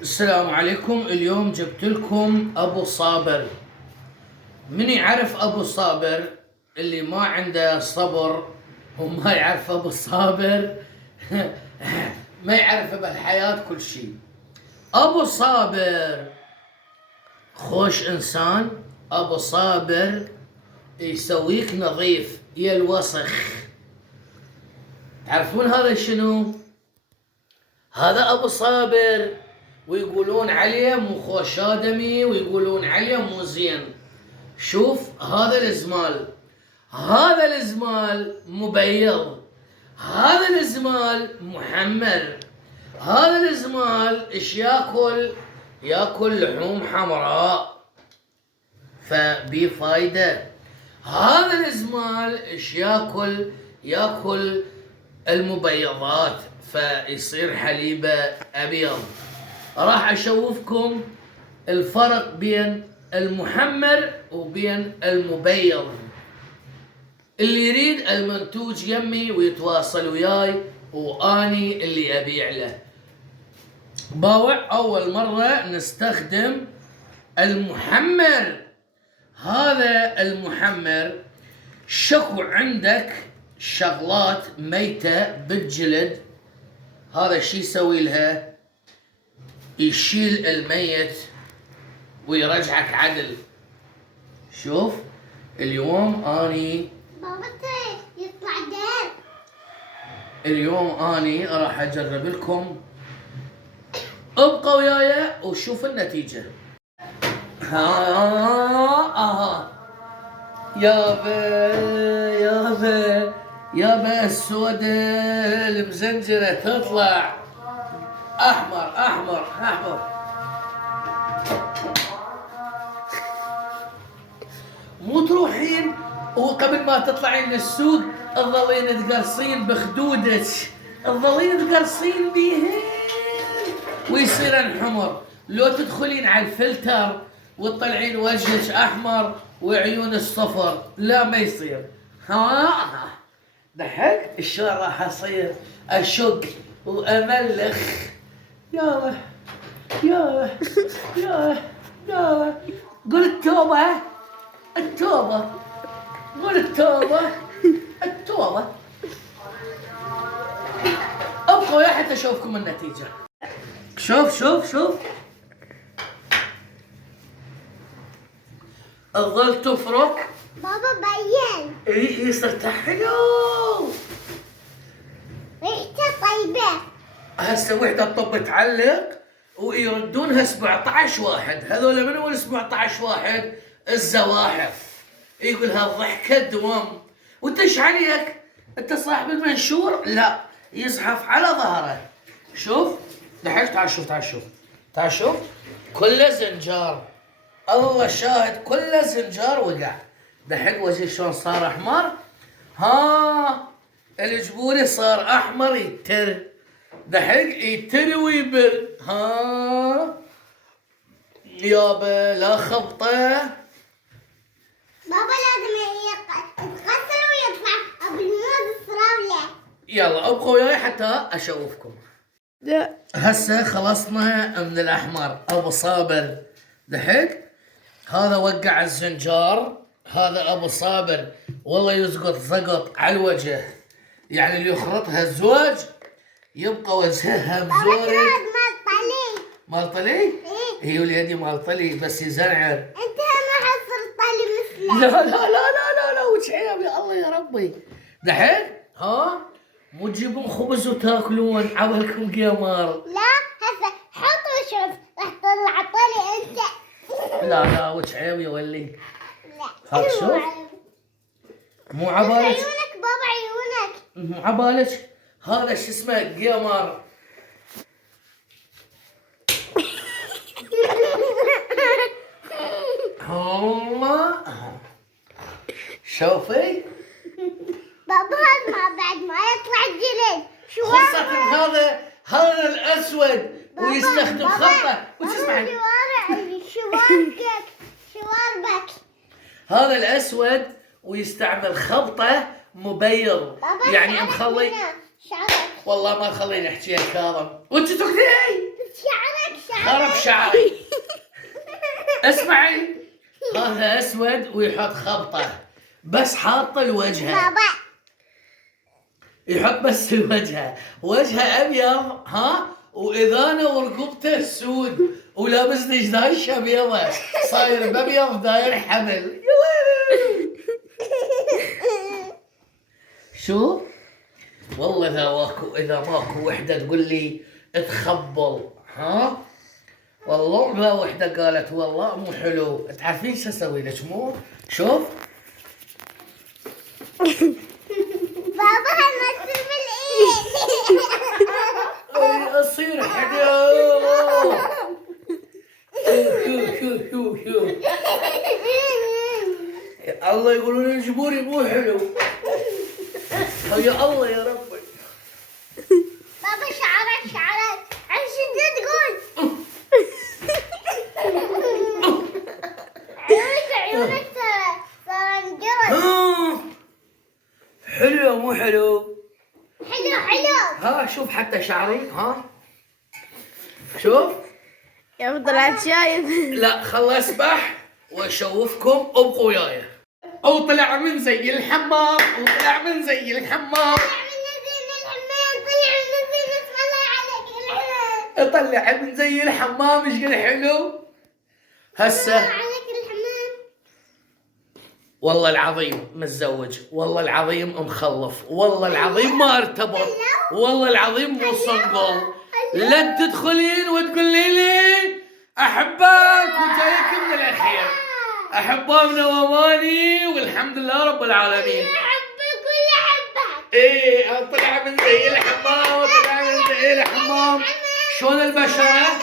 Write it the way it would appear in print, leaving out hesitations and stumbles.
السلام عليكم. اليوم جبت لكم ابو صابر. من يعرف ابو صابر؟ اللي ما عنده صبر وما يعرف ابو صابر ما يعرف بالحياة كل شيء. ابو صابر خوش انسان. ابو صابر يسويك نظيف يا الوسخ. تعرفون هذا شنو؟ هذا ابو صابر، ويقولون عليه مو خوش آدمي، ويقولون عليه مو زين. شوف هذا الزمال، هذا الزمال مبيض، هذا الزمال محمر، هذا الزمال ايش ياكل؟ ياكل لحوم حمراء فبي فايدة. هذا الزمال ايش ياكل؟ ياكل المبيضات فيصير حليبه ابيض. راح اشوفكم الفرق بين المحمر وبين المبيض. اللي يريد المنتوج يمي ويتواصل وياي واني اللي ابيع له. باوع اول مرة نستخدم المحمر. هذا المحمر شكو عندك شغلات ميتة بالجلد، هذا الشي يسوي لها، يشيل الميت ويرجعك عدل. شوف اليوم اني بابا يطلع دير. اليوم اني راح اجرب لكم. ابقوا وياي وشوف النتيجة. ها يابا السودة المزنجرة تطلع احمر احمر احمر. مو تروحين وقبل ما تطلعين للسوق تظلين تقرصين بخدودك، تظلين تقرصين بيهن ويصيرن حمر. لو تدخلين على الفلتر وتطلعين وجهك احمر وعيون الصفر، لا ما يصير. ها ضحكت شلون راح اصير اشق واملخ. يا يا قول التوبة، التوبة، قول التوبة، التوبة. ابقوا يا حتى اشوفكم النتيجة. شوف تظل تفرك. بابا بين يصير حلو. ريحته طيبة. هسه وحده الطب تعلق ويردونها 17 واحد. هذول من هو ال 17 واحد؟ الزواحف. يقول هالضحكه دوام. وانت ايش عليك؟ انت صاحب المنشور؟ لا، يزحف على ظهره. شوف ضحك. تعال شوف كله زنجار. الله شاهد كله زنجار وقع. ضحك وجهي شلون صار احمر. ها الجبوري صار احمر يتر. ضحك يتر ويبر. ها يابا لا خبطه. بابا لازم يتغسل ويطلع بالموز الصراولة. يلا ابقوا وياي حتى اشوفكم. هسه خلصنا من الاحمر. ابو صابر ضحك. هذا وقع الزنجار. هذا ابو صابر والله يزقط زقط على الوجه، يعني اللي يخرطها الزوج يبقى وجهها مزورق. مال طلي؟ ايه هي وليدي مال طلي بس يزنعر. انت ما حصل طالي مثله. لا وش عيب يا الله يا ربي. دحين ها مو تجيبون خبز وتاكلون عبالكم قمر. لا هسه حط وشوف راح تطلع طالي انت. لا وش عيب يا ولي. لا هاك شوف. مو عبالك عيونك بابا عيونك. مو عبالك. هذا شو اسمه قمر. الله شوفي بابا هذا ما بعد ما يطلع الجلد. خاصة هذا الأسود ويستخدم خلطة. وش اسمه؟ شواربك. هذا الأسود ويستعمل خلطة مبيض، يعني مخلي. شعرك والله ما خليني احكي يا كاظم. وانت تكذي شعرك شعري. اسمعي، هذا اسود ويحط خبطه بس حاط الوجهه، بابا يحط بس الوجهه، وجهه ابيض ها، واذانه ورقبته سود، ولابس دشداشه بيضه، صاير بابيض داير حمل. يا ويلي. شو؟ والله اذا ماكو وحده تقول لي تخبل ها، والله ما وحده قالت والله مو حلو، تعرفين شو اسوي لك مو؟ شوف بابا هالمثل بالايد. اصير حدا. شو الله يقولون الجمهوري مو حلو. يا الله يا ربي. بابا شعرك عش انت تقول. عيونك صار انجرد. حلو يا مو حلو؟ حلو. ها شوف حتى شعري ها، شوف. يا طلعت شايف. لا خل اسبح واشوفكم، ابقوا وياي. وطلع من زي الحمام، وطلع من زي الحمام، طلع من زي الحمام. ايش قد حلو هسه. والله العظيم متزوج، والله العظيم مخلف، والله العظيم ما ارتبط، والله العظيم مو صنقل. لا تدخلين وتقولي لي احبك وجايك من الاخير. احبه من واماني والحمد لله رب العالمين. ايه طلع من زي الحمام، طلع من زي الحمام. شلون البشره؟